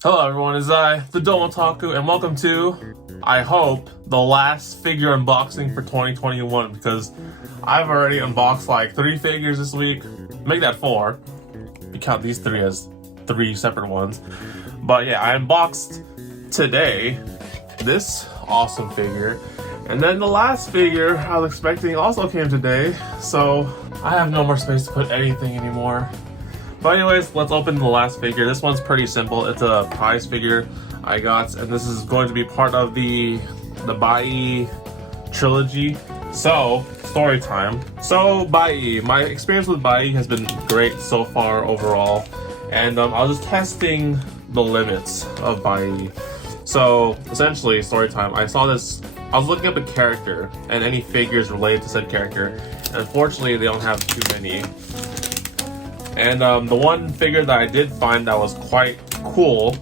Hello everyone, it's TheDomotaku, and welcome to, I hope, the last figure unboxing for 2021, because I've already unboxed like 3 figures this week. Make that 4. You count these 3 as 3 separate ones. But yeah, I unboxed today this awesome figure, and then the last figure I was expecting also came today, so I have no more space to put anything anymore. But anyways, let's open the last figure. This one's pretty simple. It's a prize figure I got, and this is going to be part of the Bai trilogy. So, story time. So, Bai. My experience with Bai has been great so far overall, and I was just testing the limits of Bai. So, essentially, story time. I was looking up a character and any figures related to said character, and unfortunately, they don't have too many. And the one figure that I did find that was quite cool,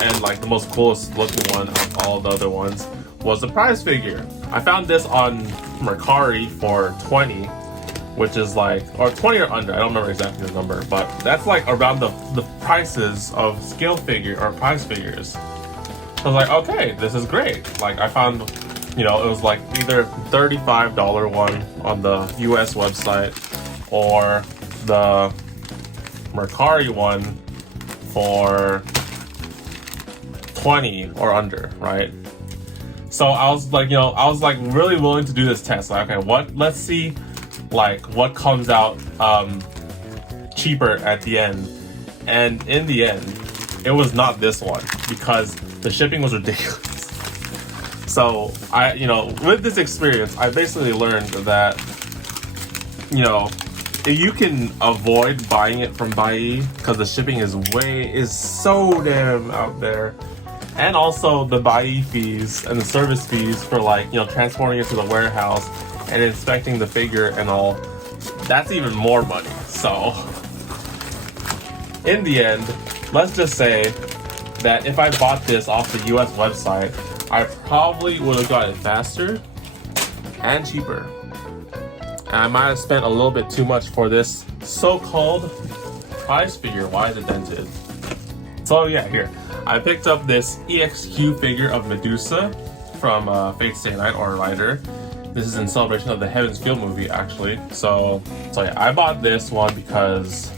and like the most coolest looking one of all the other ones, was the prize figure. I found this on Mercari for 20, which is like, or 20 or under, I don't remember exactly the number, but that's like around the prices of scale figure or prize figures. So I was like, okay, this is great. Like I found, it was like either $35 one on the US website or the Mercari one for 20 or under, right? So I was like, really willing to do this test. Like, okay, let's see, like, what comes out cheaper at the end. And in the end, it was not this one because the shipping was ridiculous. So with this experience, I basically learned that, if you can avoid buying it from Bai because the shipping is so damn out there, and also the Bai fees and the service fees for transporting it to the warehouse and inspecting the figure and all, that's even more money. So in the end, let's just say that if I bought this off the US website, I probably would have got it faster and cheaper. And I might have spent a little bit too much for this so-called prize figure. Why is it dented? So yeah, here. I picked up this EXQ figure of Medusa from Fate Stay Night or Rider. This is in celebration of the Heaven's Feel movie, actually. So yeah, I bought this one because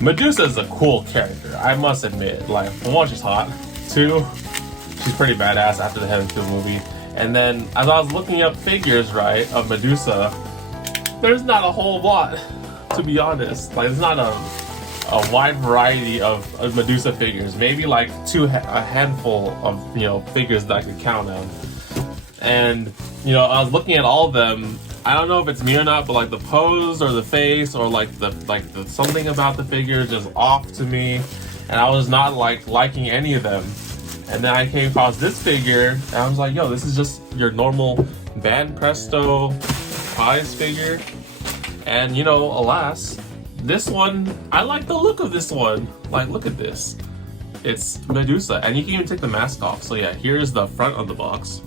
Medusa is a cool character, I must admit. Like, for one, she's hot. 2, she's pretty badass after the Heaven's Feel movie. And then, as I was looking up figures, right, of Medusa, there's not a whole lot, to be honest. Like, it's not a wide variety of Medusa figures. Maybe like a handful of figures that I could count on. And I was looking at all of them. I don't know if it's me or not, but like the pose or the face or like the something about the figure is just off to me, and I was not liking any of them. And then I came across this figure, and I was like, yo, this is just your normal Band Presto prize figure. And alas, this one, I like the look of this one. Like, look at this. It's Medusa, and you can even take the mask off. So yeah, here's the front of the box.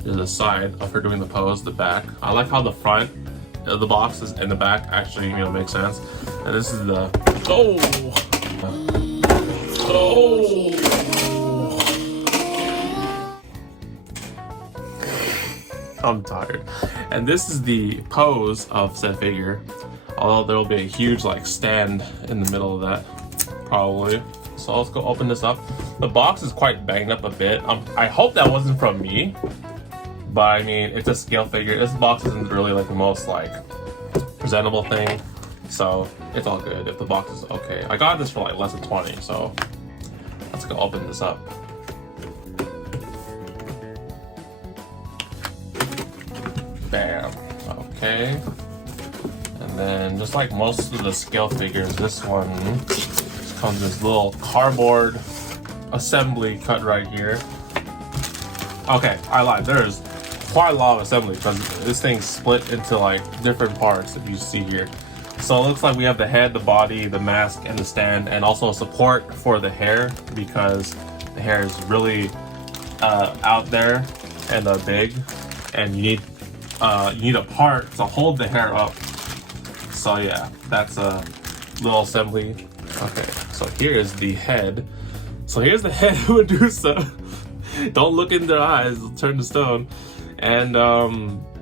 There's the side of her doing the pose, the back. I like how the front of the box is and the back actually, makes sense. And this is the, I'm tired. And this is the pose of said figure. Although there will be a huge stand in the middle of that, probably. So let's go open this up. The box is quite banged up a bit. I hope that wasn't from me, but I mean, it's a scale figure. This box isn't really the most presentable thing, so it's all good if the box is okay. I got this for less than 20, so let's go open this up. Bam. Okay. And then, just like most of the scale figures, this one just comes with this little cardboard assembly cut right here. Okay, I lied. There's quite a lot of assembly because this thing's split into different parts, if you see here. So it looks like we have the head, the body, the mask, and the stand, and also support for the hair because the hair is really out there and big, and you need a part to hold the hair up. So yeah, that's a little assembly. Okay, so here is the head. So here's the head of Medusa. Don't look in their eyes, it'll turn to stone. And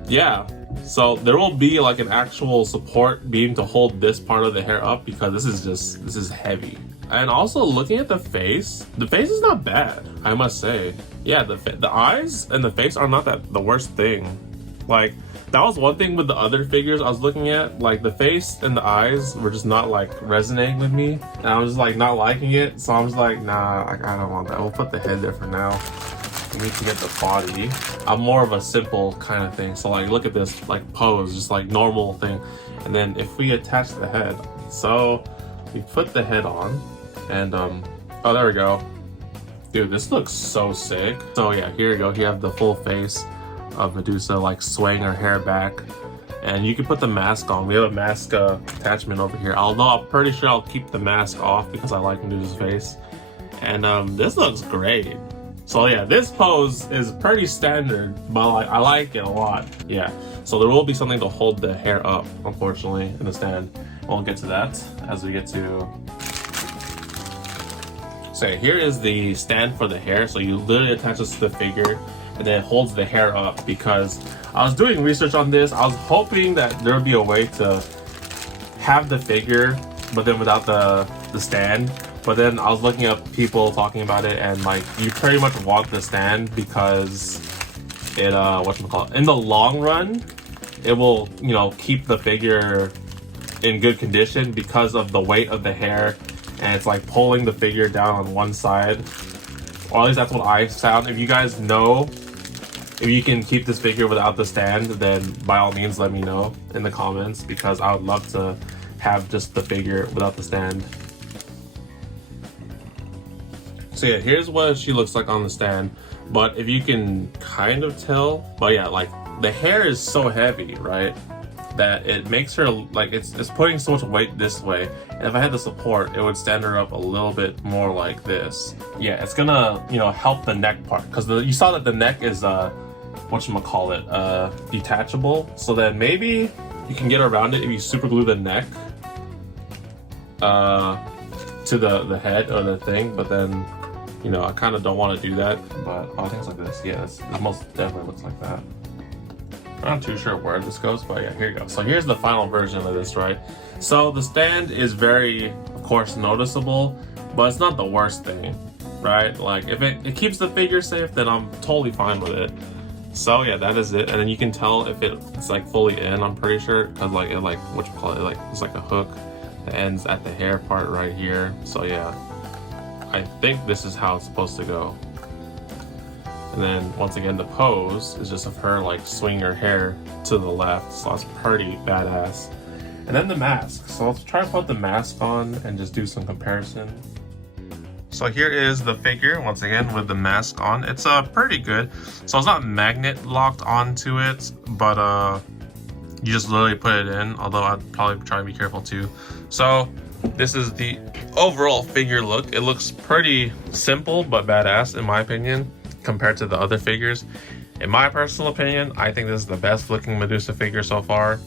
yeah, so there will be like an actual support beam to hold this part of the hair up, because this is heavy. And also looking at the face is not bad, I must say. Yeah, the eyes and the face are not the worst thing. Like, that was one thing with the other figures I was looking at. Like, the face and the eyes were just not like resonating with me, and I was like not liking it. So I was like, nah, I don't want that. We'll put the head there for now. We need to get the body. I'm more of a simple kind of thing. So like, look at this like pose, just like normal thing. And then if we attach the head, so we put the head on, and oh, there we go. Dude, this looks so sick. So yeah, here you go. You have the full face of Medusa, like swaying her hair back, and you can put the mask on. We have a mask attachment over here, although I'm pretty sure I'll keep the mask off because I like Medusa's face. And this looks great. So yeah, this pose is pretty standard, but like, I like it a lot. Yeah, so there will be something to hold the hair up, unfortunately, in the stand. We'll get to that as we get to. So here is the stand for the hair. So you literally attach this to the figure, and then it holds the hair up. Because I was doing research on this, I was hoping that there would be a way to have the figure, but then without the stand. But then I was looking up people talking about it, and like, you pretty much want the stand because it whatchamacallit, in the long run, it will, you know, keep the figure in good condition because of the weight of the hair, and it's like pulling the figure down on one side. Or at least that's what I found. If you guys know if you can keep this figure without the stand, then by all means let me know in the comments, because I would love to have just the figure without the stand. So yeah, here's what she looks like on the stand. But if you can kind of tell, but yeah, like the hair is so heavy, right, that it makes her like it's putting so much weight this way. And if I had the support, it would stand her up a little bit more like this. Yeah, it's gonna, you know, help the neck part, because you saw that the neck is whatchamacallit, detachable. So then maybe you can get around it if you super glue the neck to the head or the thing. But then, you know, I kind of don't want to do that. But oh, things like this, yeah, it most definitely looks like that. I'm not too sure where this goes, but yeah, here you go. So here's the final version of this, right? So the stand is very, of course, noticeable, but it's not the worst thing, right? Like, if it keeps the figure safe, then I'm totally fine with it. So yeah, that is it. And then you can tell if it's like fully in, I'm pretty sure, because like it, like like it's like a hook that ends at the hair part right here. So yeah, I think this is how it's supposed to go. And then once again, the pose is just of her like swinging her hair to the left. So that's pretty badass. And then the mask. So let's try to put the mask on and just do some comparison. So here is the figure once again with the mask on. It's pretty good. So it's not magnet locked onto it, but you just literally put it in. Although I'd probably try to be careful too. So this is the overall figure look. It looks pretty simple but badass in my opinion, compared to the other figures. In my personal opinion, I think this is the best looking Medusa figure so far.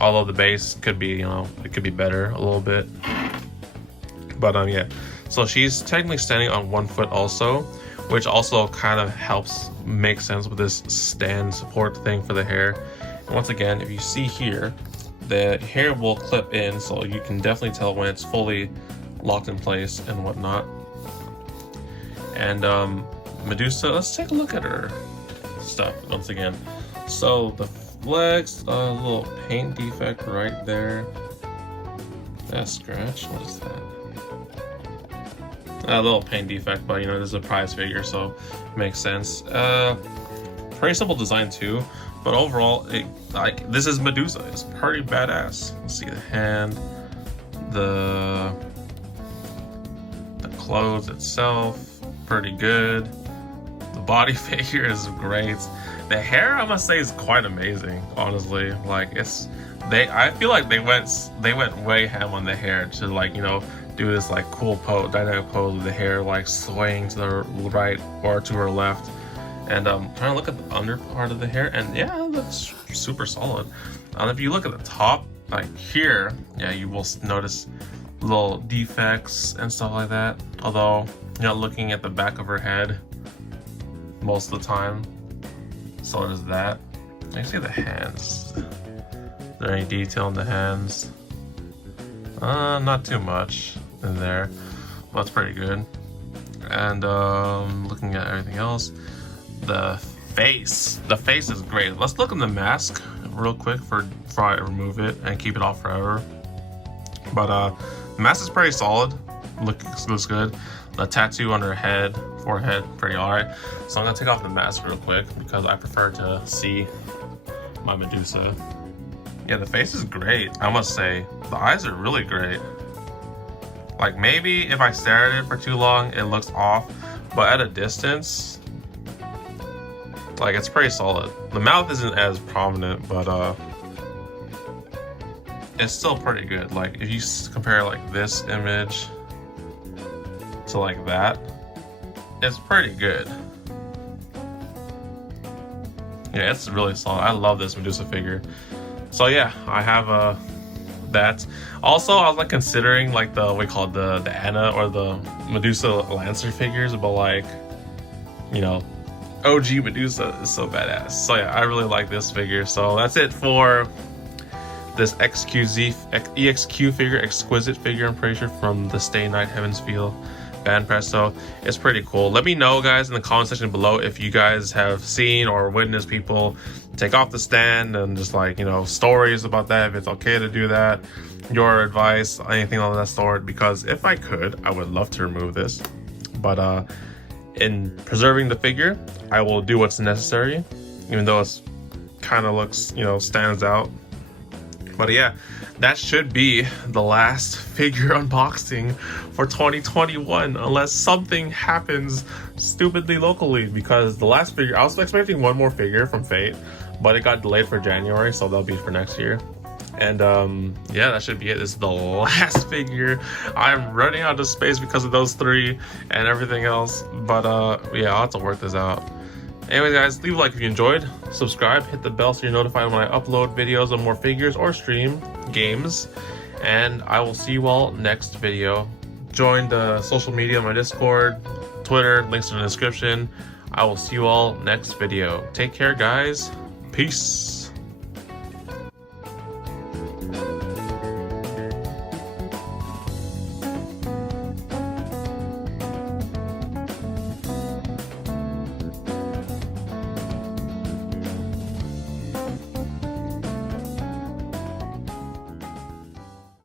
Although the base could be, you know, it could be better a little bit. But yeah. So she's technically standing on one foot also, which also kind of helps make sense with this stand support thing for the hair. And once again, if you see here, the hair will clip in, so you can definitely tell when it's fully locked in place and whatnot. And Medusa, let's take a look at her stuff once again. So the legs, a little paint defect right there. That scratch, what is that? A little paint defect, but you know, this is a prize figure, so it makes sense. Pretty simple design too, but overall, this is Medusa. It's pretty badass. Let's see the hand, the clothes itself, pretty good. The body figure is great. The hair, I must say, is quite amazing. Honestly, like I feel like they went way ham on the hair to, like, you know, do this like cool pose, dynamic pose with the hair like swaying to the right or to her left. And trying to look at the under part of the hair, and yeah, it looks super solid. And if you look at the top, like here, yeah, you will notice little defects and stuff like that. Although You're not looking at the back of her head most of the time. So there's that. You see the hands. Is there any detail in the hands? Not too much in there, but it's pretty good. And looking at everything else, the face is great. Let's look at the mask real quick before I remove it and keep it off forever. But the mask is pretty solid. Looks good. The tattoo on her forehead, pretty alright. So I'm gonna take off the mask real quick because I prefer to see my Medusa. Yeah, the face is great, I must say. The eyes are really great. Like, maybe if I stare at it for too long, it looks off, but at a distance, like, it's pretty solid. The mouth isn't as prominent, but it's still pretty good. Like, if you compare like this image to like that, it's pretty good. Yeah, it's really solid. I love this Medusa figure. So yeah, I have that. Also, I was like considering like the what we call the Anna or the Medusa Lancer figures, but like, you know, OG Medusa is so badass. So yeah, I really like this figure. So that's it for this EXQ figure, exquisite figure, I'm pretty sure, from the Stay Night Heaven's Feel band press. So it's pretty cool. Let me know, guys, in the comment section below if you guys have seen or witnessed people take off the stand, and just like, you know, stories about that, if it's okay to do that, your advice, anything on that sort. Because if I could, I would love to remove this, but in preserving the figure, I will do what's necessary, even though it's kind of looks, you know, stands out. But yeah, that should be the last figure unboxing for 2021, unless something happens stupidly locally. Because the last figure, I was expecting one more figure from Fate, but it got delayed for January, so that'll be for next year. And yeah, that should be it. This is the last figure. I'm running out of space because of those three and everything else. But yeah, I'll have to work this out. Anyways, guys, leave a like if you enjoyed, subscribe, hit the bell so you're notified when I upload videos of more figures or stream games, and I will see you all next video. Join the social media, my Discord, Twitter, links in the description. I will see you all next video. Take care, guys. Peace.